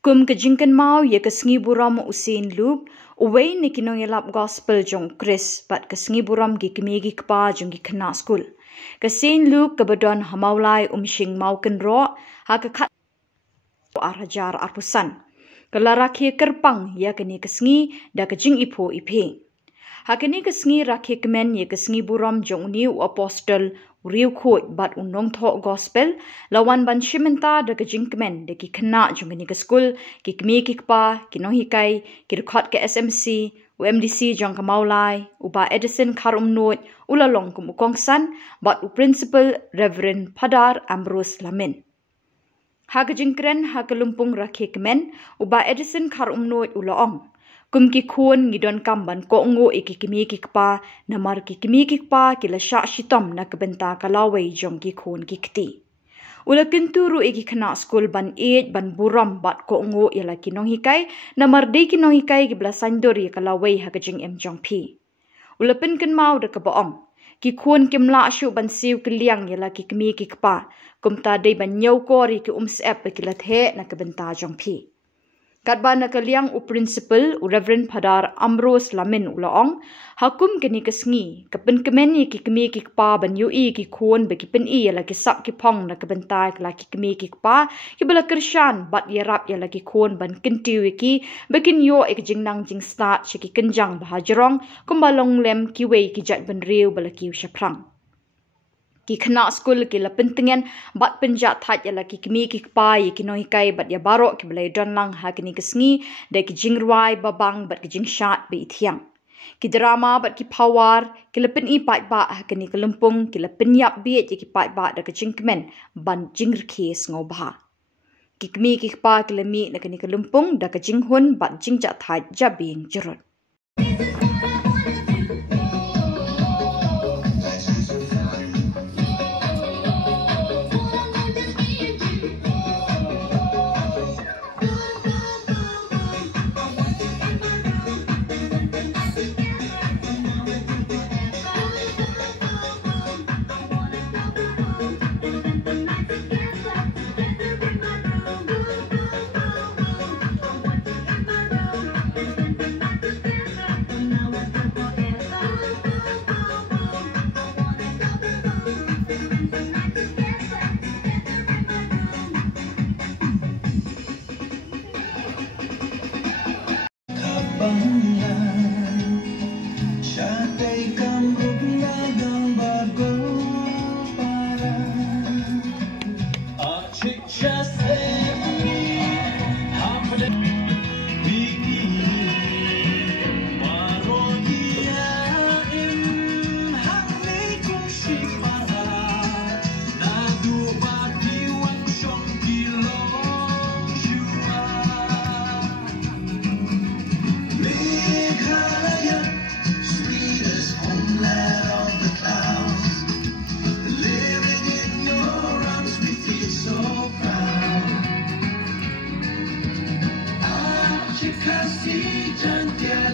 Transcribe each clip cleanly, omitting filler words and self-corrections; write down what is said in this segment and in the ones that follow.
Kum kejingkan mau ye ke Sngi Burom usin loop, uway ni kinong yelap gospel jong Chris, bat ke Sngi Burom gi Kmie gi kpa jong gi kena school. Ke sin loop kebedon hamaulai Umshing-Mawkynroh, ha ke kat arhajar arpusan. Ke Rakhe kerpang ya kini ke Sngi da kejing ipo ipe. Ha kini ke Sngi Rakhe kemen ye ke Sngi Burom jong new apostle riu khot bat unong thok gospel lawan ban shimenta da kejing kemen de ki kena jong kini ke school ki Kmie ki kpa ki no hikai ki rekhot ke SMC UMDC jong kamaulai uba Edison karumnot ulalong kum ukongsan bat u principal Reverend Padar Ambrose Lamin. Ha kejing keren ha kelumpung Rakhe kemen uba Edison karumnot ulaong. Kum ki khun ngidon kamban ko ngo iki Kmie ki kpa namar ki Kmie ki kpa ki la sha shitom na kebenta kalawai jong ki khun ki kti. Ula kenturu iki kena school ban 8 ban Burom bat ko ngo yala kinong hikai namar de kinong hikai ki bla sandur ya kalawai ha kejing em jong pi. Ula pen ken mau de kebaong ki khun kimla shu ban siu keliang yala ki Kmie ki kpa kum ta de ban nyau kori ki umsep ki la the na kebenta jong pi. Katba na kaliang u principal u Reverend Padar Ambrose Lamin ulaong hakum kini ke Sngi kepen kemen ye ki Kmie ki kpa ban yu ki khun be ki pen i la ki sap ki pong na kebentai la ki Kmie ki kpa ki bela kershan bat ye rap ye la ki khun ban kentiu ki bekin yo ek jingnang jing start shi ki kenjang bahajrong kumbalong lem ki wei ki jat ban riu bela ki shaprang. Ki kena school ki la pentingan bat penjat that ya la ki Kmie ki kpa ye ki no hikai bat ya barok ki belai don lang ha kini ke Sngi de ki jingruai babang bat ki jing shat be ithiang. Ki drama bat ki power ki la pen i pat ba ha kini ke lumpung ki la penyap biet ye ki pat ba da ke jingkemen ban jingrke sngo ba. Ki Kmie ki kpa ki la mi na kini ke lumpung da ke jinghun bat jingjat that ja bing jerot.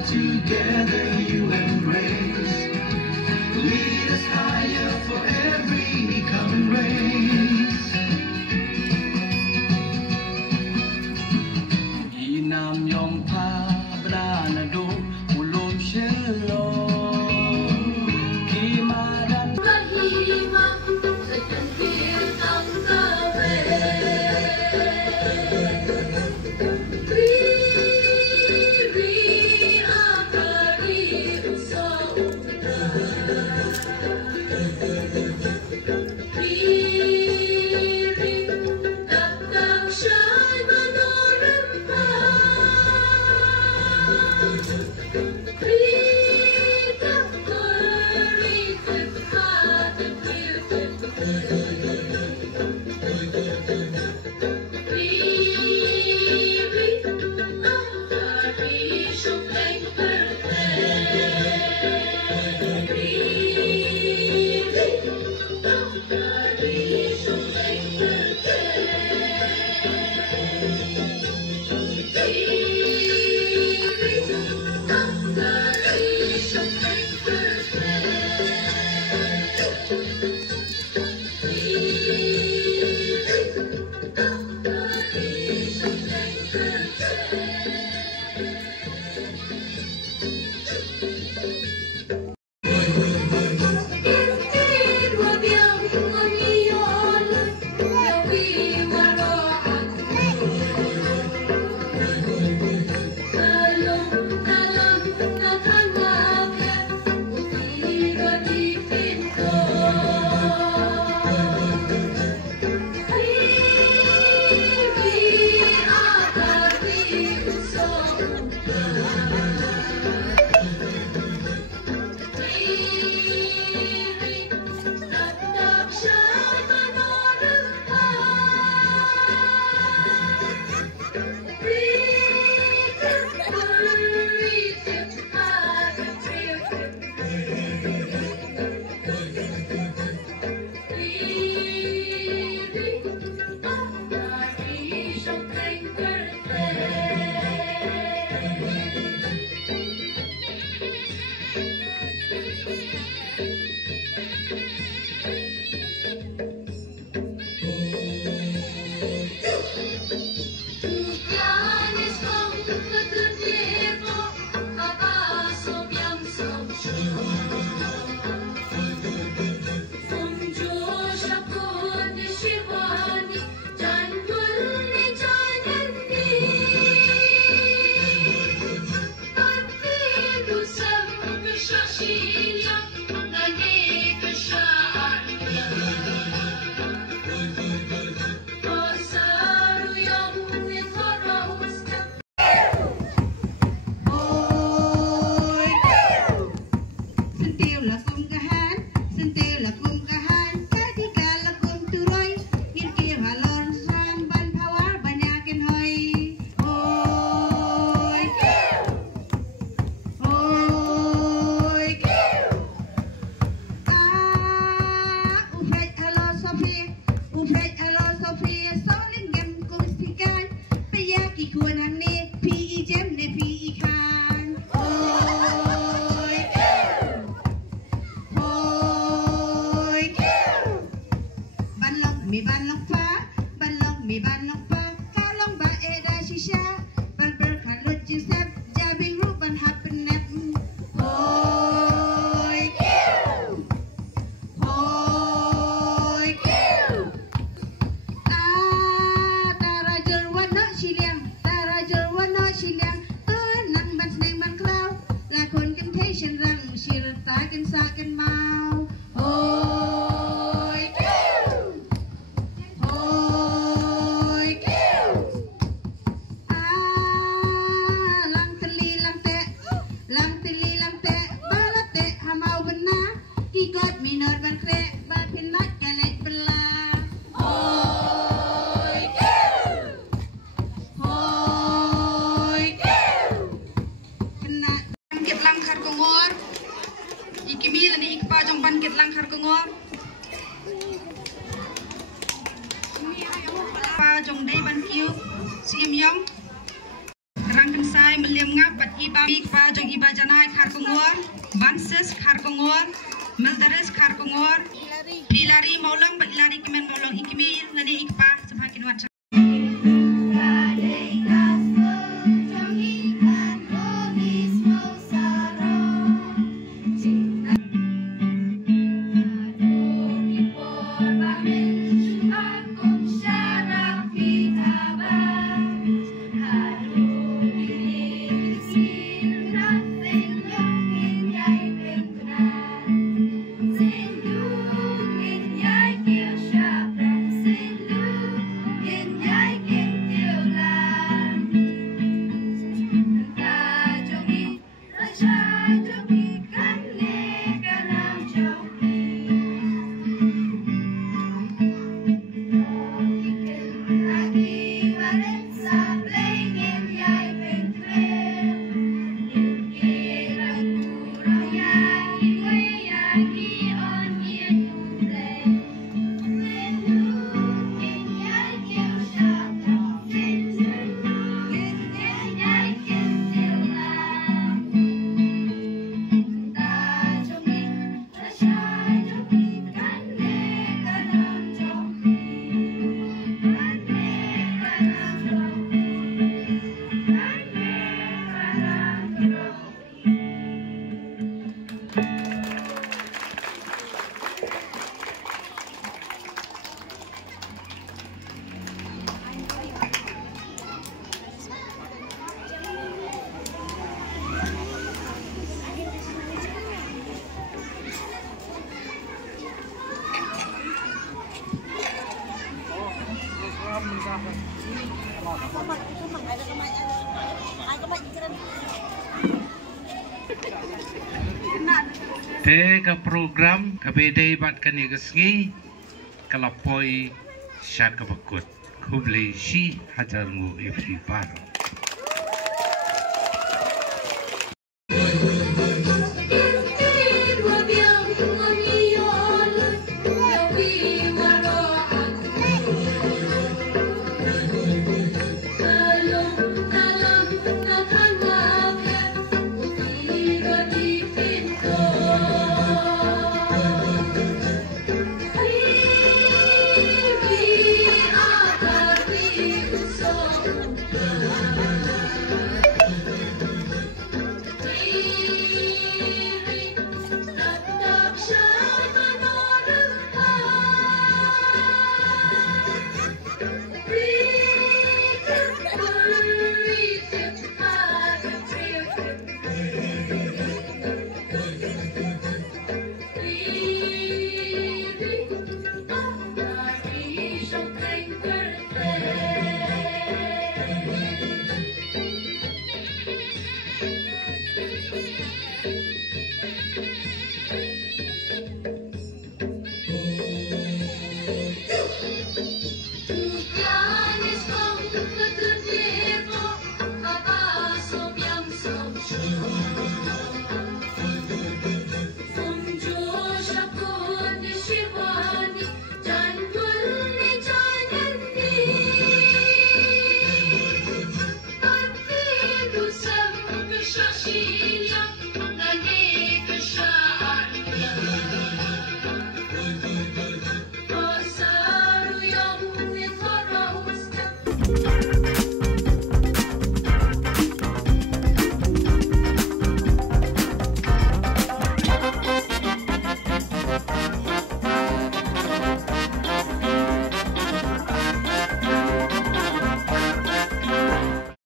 Together you embrace, lead us higher for every coming race. Inam yong pa brana do ulum Shillong. Kimadan mahima sekan kitang kawe. In Ke program kabedai bat kani Sngi kalapoi syakabakut kublai si hajarmu ibri baru.